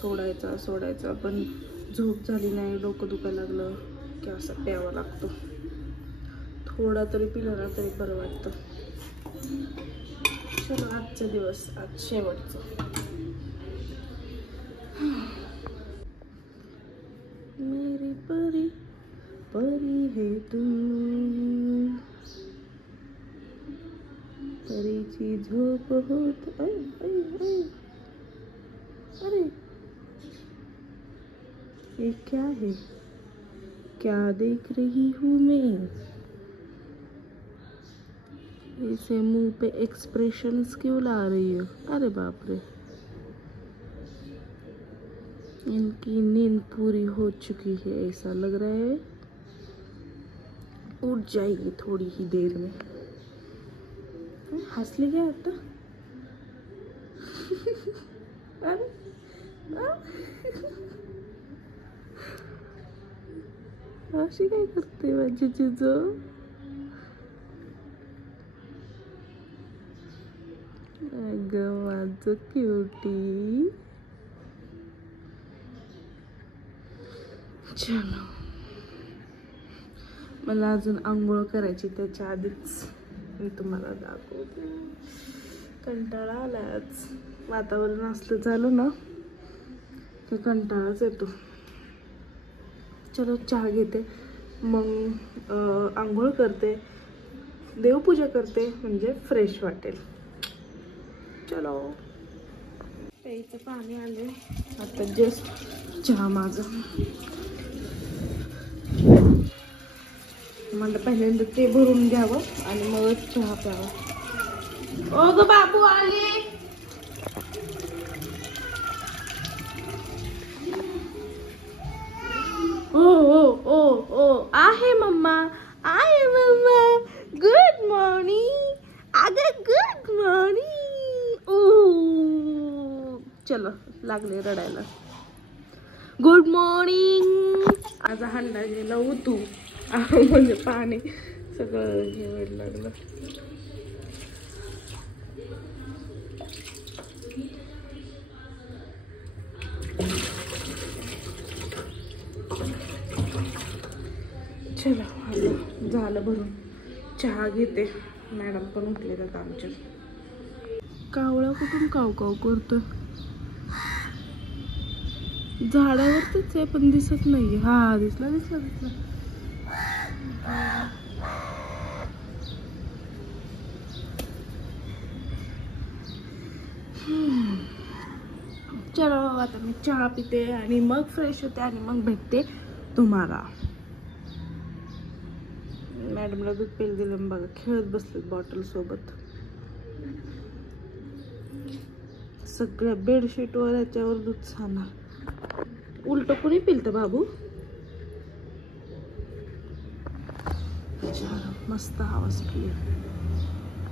सोडायचा पण झोप झाली नाही, डोकं दुखायला लागलं की असं प्यावं लागतो. थोडा तरी पिलं ना तरी बरं वाटतं. चलो आजचा दिवस आज शेवटचं. मेरी परी परी है तू, परीची झोप होत. अरे ये क्या है, क्या देख रही हूँ मैं? इसे मुंह पे एक्सप्रेशंस क्यों ला रही हो? अरे बाप रे, इनकी नींद पूरी हो चुकी है ऐसा लग रहा है. उठ जाएगी थोड़ी ही देर में. हंसली क्या आता? अरे अशी काय करते माझी जिजू? अगं माझं क्यूटी. चलो मला अजून आंघोळ करायची, त्याच्या आधीच मी तुम्हाला दाखवते. कंटाळा आलाच. वातावरण असलं झालं ना की कंटाळाच येतो. चलो चहा घेते, मग आंघोळ करते, देवपूजा करते, म्हणजे फ्रेश वाटेल. चलो प्यायचं पाणी आले आता जस्ट. चहा माझं मला पहिल्यांदा ते भरून घ्यावं आणि मगच चहा प्यावा. ओ ग बाबू आले. ओ ओ ओ ओ आहे मम्मा, आहे मम्मा. Good morning. अगं गुड मॉर्निंग. चलो लागले रडायला. Good morning. आज हंडा गेला उतू म्हणजे पाणी सगळं हे व्हायला लागलं. चलो आता झालं भरून. चहा घेते. मॅडम पण उठले जात आमच्या. कावळा कुठून काव काव करतो? झाडावरच आहे पण दिसत नाहीये. हा दिसला दिसला दिसला. चलो आता मी चहा पिते आणि मग फ्रेश होते आणि मग भेटते तुम्हाला. मॅडमला दूध प्यायला दिलं बघा, खेळत बसलेत बॉटल सोबत. सगळ्या बेडशीटवर याच्यावर दूध छान. उलट कुणी पिलतं बाबू? मस्त आवाज पिले.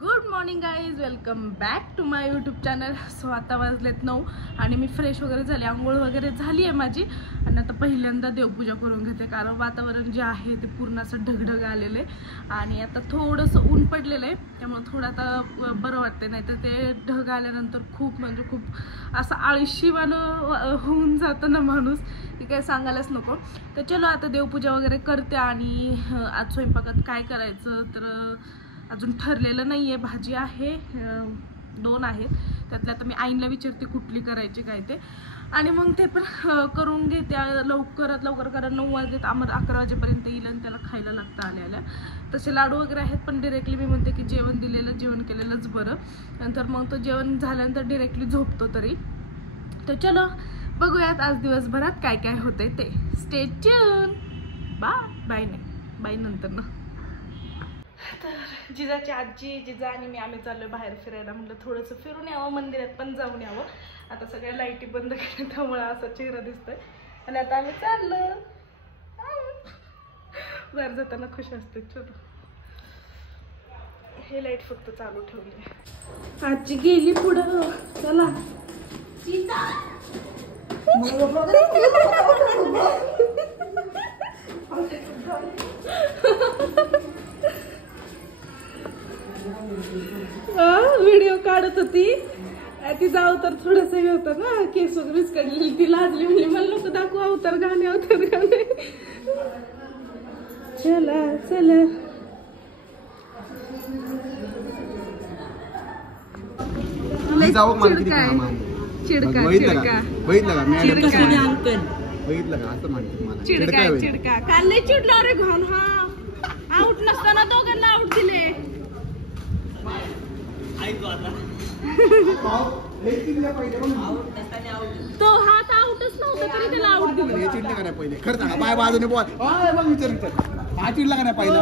Good morning guys, welcome back to my YouTube channel. So आता वाजलेत 9 आणि मी फ्रेश वगैरे झाले, आंघोळ वगैरे झाली आहे माझी. आणि आता पहिल्यांदा देवपूजा करून घेते, कारण वातावरण जे आहे ते पूर्ण असं ढगढग आलेलं आहे आणि आता थोडंसं ऊन पडलेलं आहे, त्यामुळे थोडं आता बरं वाटतं. नाही तर ते ढग आल्यानंतर खूप म्हणजे खूप असं आळशीवानं होऊन जातं ना माणूस, की काय सांगायलाच नको. तर चलो आता देवपूजा वगैरे करते आणि आज स्वयंपाकात काय करायचं तर अजून ठरलेलं नाही आहे. भाजी आहे 2 आहेत, त्यातल्या आता मी आईला विचारते कुठली करायची काय ते, आणि मग ते पण करून घेते लवकरात लवकर, कारण 9 वाजलेत. 11 वाजेपर्यंत येईल आणि त्याला खायला लागतं आल्याला. तसे लाडू वगैरे आहेत, पण डिरेक्टली मी म्हणते की जेवण केलेलंच बरं. नंतर मग तो जेवण झाल्यानंतर डिरेक्टली झोपतो तरी. तर चलो बघूयात आज दिवसभरात काय काय होतंय ते. Stay tune. बाय नाही बाय नंतर ना. तर जिजाची आजी, जिजा आणि मी आम्ही चाललोय बाहेर फिरायला. म्हटलं थोडंसं फिरून यावं, मंदिरात पण जाऊन यावं. आता सगळ्या लाईटी बंद केल्या त्यामुळे असा चेहरा दिसतोय. आणि आता आम्ही चाललो. बाहेर जाताना खुश असते. चलो हे लाईट फक्त चालू ठेवली. आजी गेली पुढं. चला व्हिडिओ काढत होती तिचा अवतार थोडासा हे होता ना, केस वगैरे विस्कडलेली, ती लाजली म्हणली मला नको दाखवू अवतार गाणे अवतार गाणे. चला चला चिडका काल लय चिडला रे घाल. हा आउट नसताना दोघांना आउट दिले. तो हात आउटच नव्हता तरी त्याला आउट दिलं. चिडला का नाही पहिले खरं सांगा, बाय बाजूने बॉल मग विचार हा चिडला का नाही पहिला.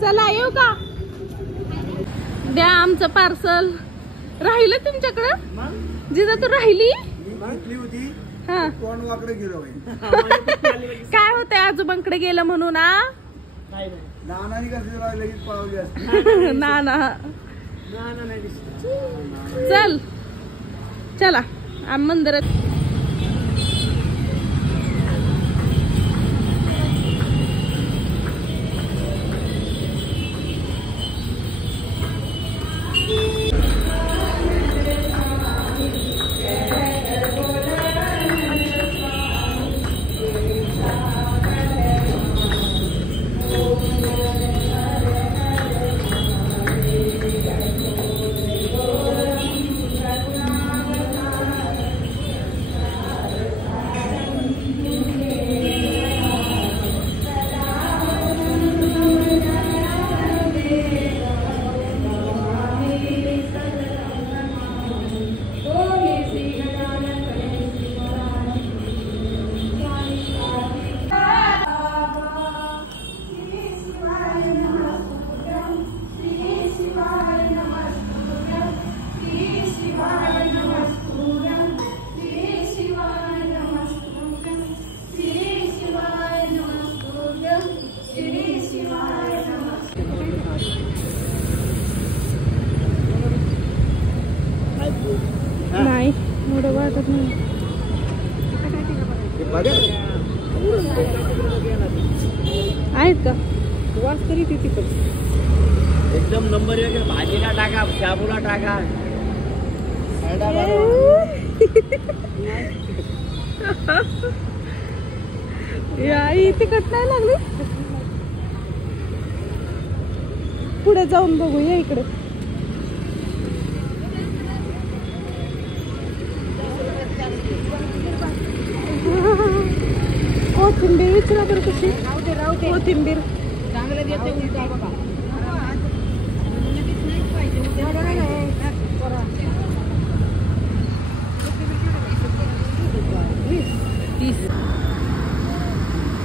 चला येऊ का, द्या आमचं पार्सल. राहिलं तुमच्याकडं जिजा, तू राहिली होती. हा कोण वाकडे गेलो काय होतंय आजोबांकडे गेलं म्हणून. नानानी कसं लगेच पावली असते. नाना चल चला आम्ही मंदिरात. नाही एवढं वाटत नाही. आहेत का वास तरी तिथे एकदम नंबर 1. भाजीला टाका, शाबूला टाका. तिखट नाही लागली. पुढे जाऊन बघूया इकडे. कोथिंबीर विचारा बरं कशी. कोथिंबीर चांगलं देते उलटा बघा.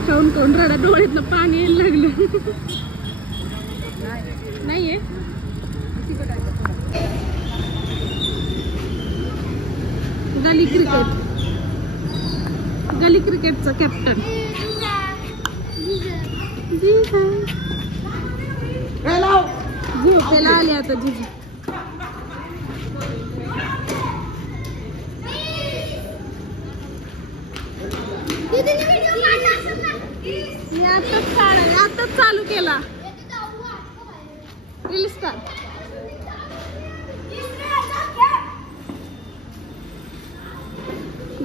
खाऊन खाऊन रडा डोळ्यातलं पाणी यायला लागलं. नाहीये गली क्रिकेटचा कॅप्टन झोपेला आले आता जिजू. आताच चालू केला रील स्टार.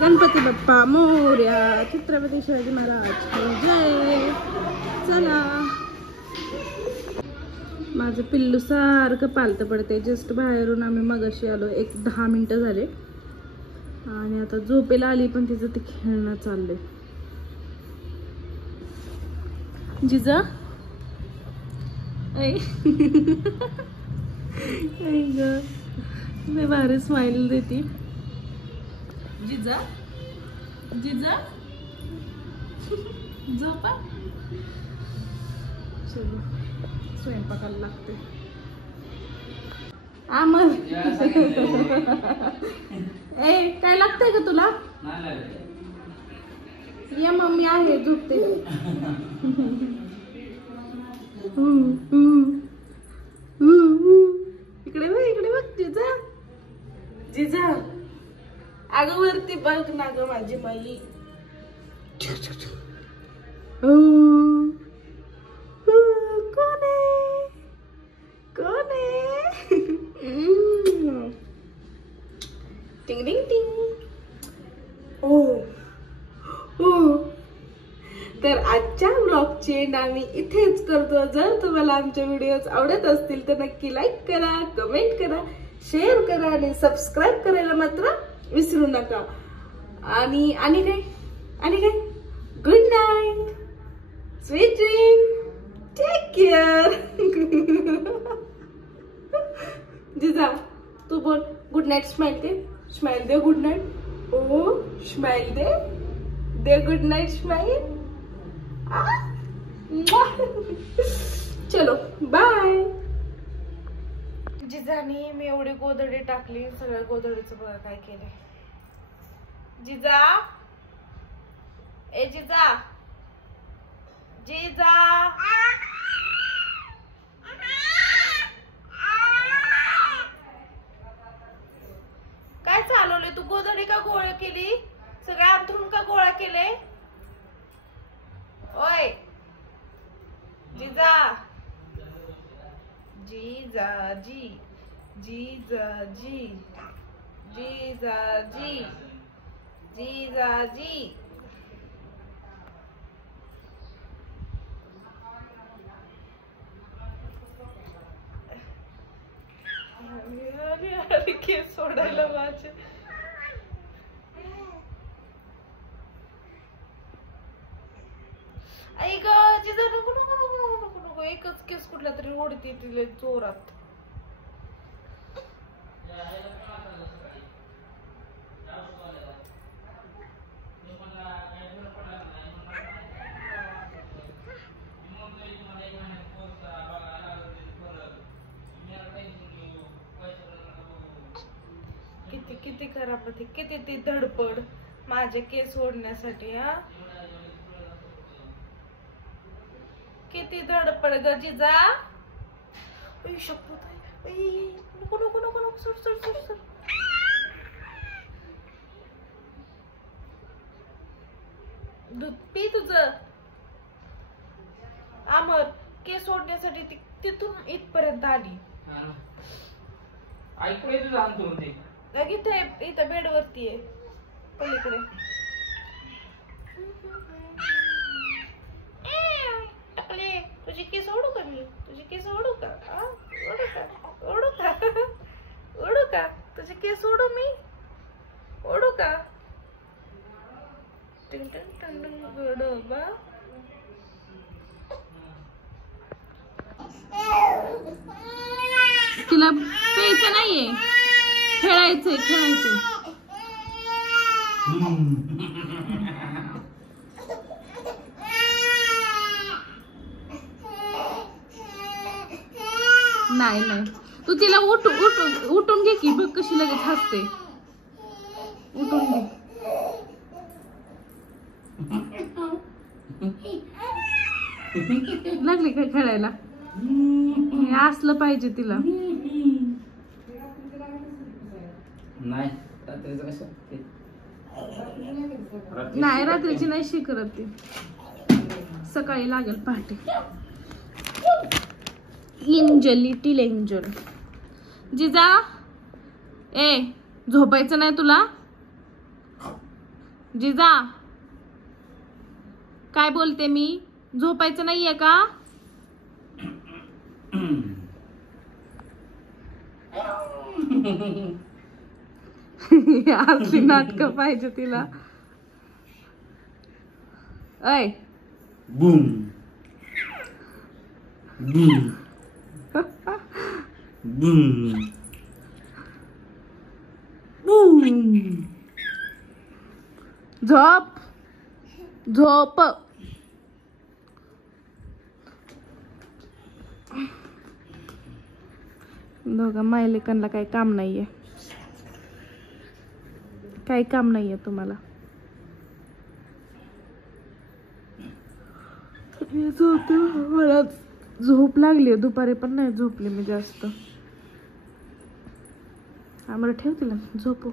गणपती बाप्पा मोरया, छत्रपती शिवाजी महाराज की जय. चला माझं पिल्लू सारखं पालतं पडते. जस्ट बाहेरून आम्ही मगाशी आलो, 10 मिनिटं झाले आणि आता झोपेला आली, पण तिचं ते खेळणं चाललंय. जिजा मी भारी स्माइल देते. जिजा जिजा झोपा. चलो स्वयंपाकाला लागते. ए काय लागतंय का तुला. या मम्मी आहे झोपते. इकडे बघ जिजा. जिजा अगं वरती बघ ना ग माझी माई. कोण आहे तर आजच्या व्लॉगचे एंड आम्ही इथेच करतो. जर तुम्हाला आमचे व्हिडिओज आवडत असतील तर नक्की लाईक करा, कमेंट करा, शेअर करा आणि सबस्क्राईब करायला मात्र विसरू नका. आणि काय good night, sweet dream, take care. Jija तू बोल गुड नाईट. स्माइल दे गुड नाईट. ओ स्माइल दे गुड नाईट स्माइल. चलो बाय. जिजानी मी एवढी गोधडी टाकली, सगळ्या गोधडीचं बघा काय केलंय. जिजा जिजा काय चालवले तू? गोधडी का गोळा केली? सगळ्या अंथरून का गोळा केले? ओय जिजाजी अरे केस सोडायला माझे. आई ग जिजा नको, एकच केस कुठला तरी ओढते तिला जोरात. किती करापती, किती ती धडपड माझे केस ओढण्यासाठी. हा किती धडपड ग जिजा. नको सोड. दूध पी तुझं. आमर केस ओढण्यासाठी तिथून इथपर्यंत आली. इथं बेडवरती आहे पलीकडे. तुझी केस ओढू का मी? तुझी केस ओढू का? ओढू का तुझे केस? ओढू मी? ओढू का? गडबा तिला प्यायचं नाहीये, खेळायचंय. नाही तू तिला उठून घे की. बघ कशी लगेच हसते. उठून घे. लागली काय खेळायला? असलं पाहिजे तिला. नाही रात्रीची नाही शिकरत ती, सकाळी लागेल पहाटे. Little angel. जिजा झोपायचं नाही तुला? जिजा काय बोलते मी? झोपायचं नाहीये का? असली नाटकं पाहिजे तिला. ऐ बूम बूम बूम बूम. झोप. दोघा मायलेकांना काही काम नाहीये. काही काम नाहीये तुम्हाला. मला झोप लागली. दुपारी पण नाही झोपली मी जास्त. आम्हाला ठेव तिला झोपू.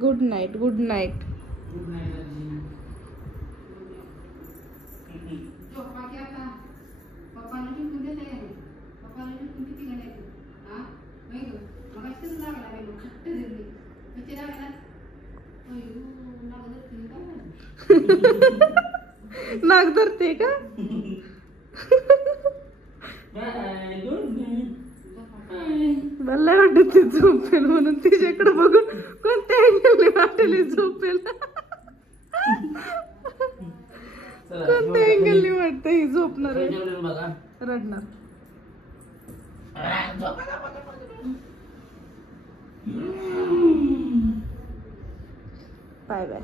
Good night. Good night. नाक धरते का? मला वाटत ती झोपेल म्हणून तिच्याकडे बघून कोणत्या अँगलने वाटेल झोपेल. कोणत्या अँगलने वाटतं ही झोपणार आहे? रडणार. Bye bye.